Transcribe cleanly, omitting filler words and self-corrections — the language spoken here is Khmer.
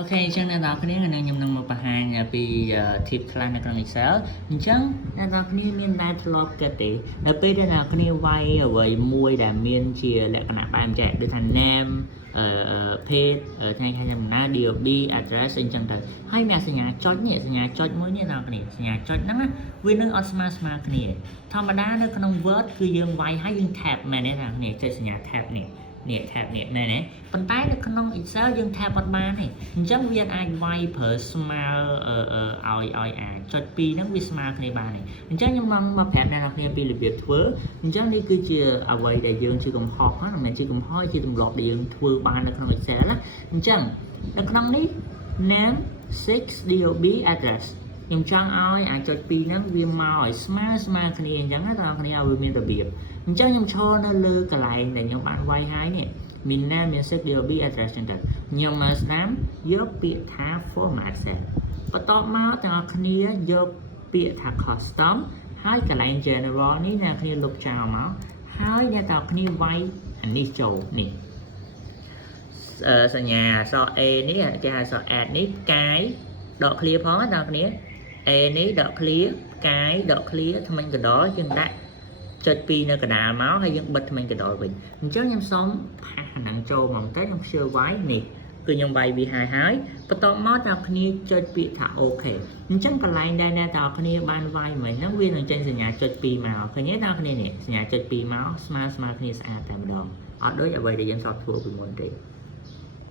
Ok អញ្ចឹងអ្នកនរគ្នាខ្ញុំនឹងមកបង្ហាញពី tip ខ្លះនៅក្នុង Excel អញ្ចឹងអ្នកនរគ្នាមានដែលធ្លាប់គិតទេនៅពេលដែលអ្នកនរគ្នាវាយអ្វីមួយដែលមានជាលក្ខណៈបែបចែកដូចថា name page ថ្ងៃខែចំណា DOB address អញ្ចឹងទៅហើយមានសញ្ញាចុចនេះសញ្ញាចុចមួយនេះអ្នកនរគ្នាសញ្ញាចុចហ្នឹងវានឹងអត់ស្មើគ្នាធម្មតានៅក្នុង Word គឺយើងវាយហើយយើង tab មែនទេអ្នកនរគ្នាចុចសញ្ញា tab នេះ tab នេះមែនទេប៉ុន្តែនៅក្នុង Excel យើង tab អត់បានទេអញ្ចឹងវាអាចវាយប្រើស្មើឲ្យអាចចុចពីរហ្នឹងវាស្មើគ្នាបានទេអញ្ចឹងខ្ញុំមកប្រាប់អ្នកនរគ្នាពីរបៀបធ្វើអញ្ចឹងនេះគឺជាអ្វីដែលយើងជាកំហុសណាមិនមែនជាកំហុសជាទម្លាប់ដែលយើងធ្វើបាននៅក្នុង Excel ណាអញ្ចឹងនៅក្នុងនេះ name 6 DOB address ខ្ញុំចង់ឲ្យអាចចុចពីរហ្នឹងវាមកឲ្យស្មើគ្នាអញ្ចឹងណាបងប្អូនឲ្យវាមានរបៀបអញ្ចឹងខ្ញុំឈរនៅលើកន្លែងដែលខ្ញុំបានវាយហើយនេះមាន name មាន 6 DOB address ចឹងទៅខ្ញុំមកស្ដាំយកពាក្យថា format cell បន្ទាប់មកទាំងអស់គ្នាយកពាក្យថា custom ហើយកន្លែង general នេះអ្នកគ្នាលុបចោលមកហើយអ្នកទាំងអស់គ្នាវាយអានេះចូលនេះសញ្ញាអក្សរ A នេះគេហៅអក្សរ add នេះផ្កាយដក clear ផងណាបងប្អូន A នេះដក clear ផ្កាយដក clear ថ្មិញកណ្ដុរយើងដាក់ចុចពីនៅកណ្ដាលមកហើយយើងបិទថ្មិញកណ្ដុរវិញអញ្ចឹងខ្ញុំសូមផាសអាហ្នឹងចូលមកបន្តិចខ្ញុំព្យួរវាយនេះគឺខ្ញុំវាយវាហើយបន្ទាប់មកអ្នកគ្នាចុចពាក្យថា OK អញ្ចឹងកន្លែងដែលអ្នកគ្នាបានវាយមិញហ្នឹងវានឹងចេញសញ្ញាចុច2មកឃើញទេអ្នកគ្នានេះសញ្ញាចុច2មកស្មើគ្នាស្អាតតែម្ដងអត់ដូចអ្វីដែលយើងសតធ្វើពីមុនទេ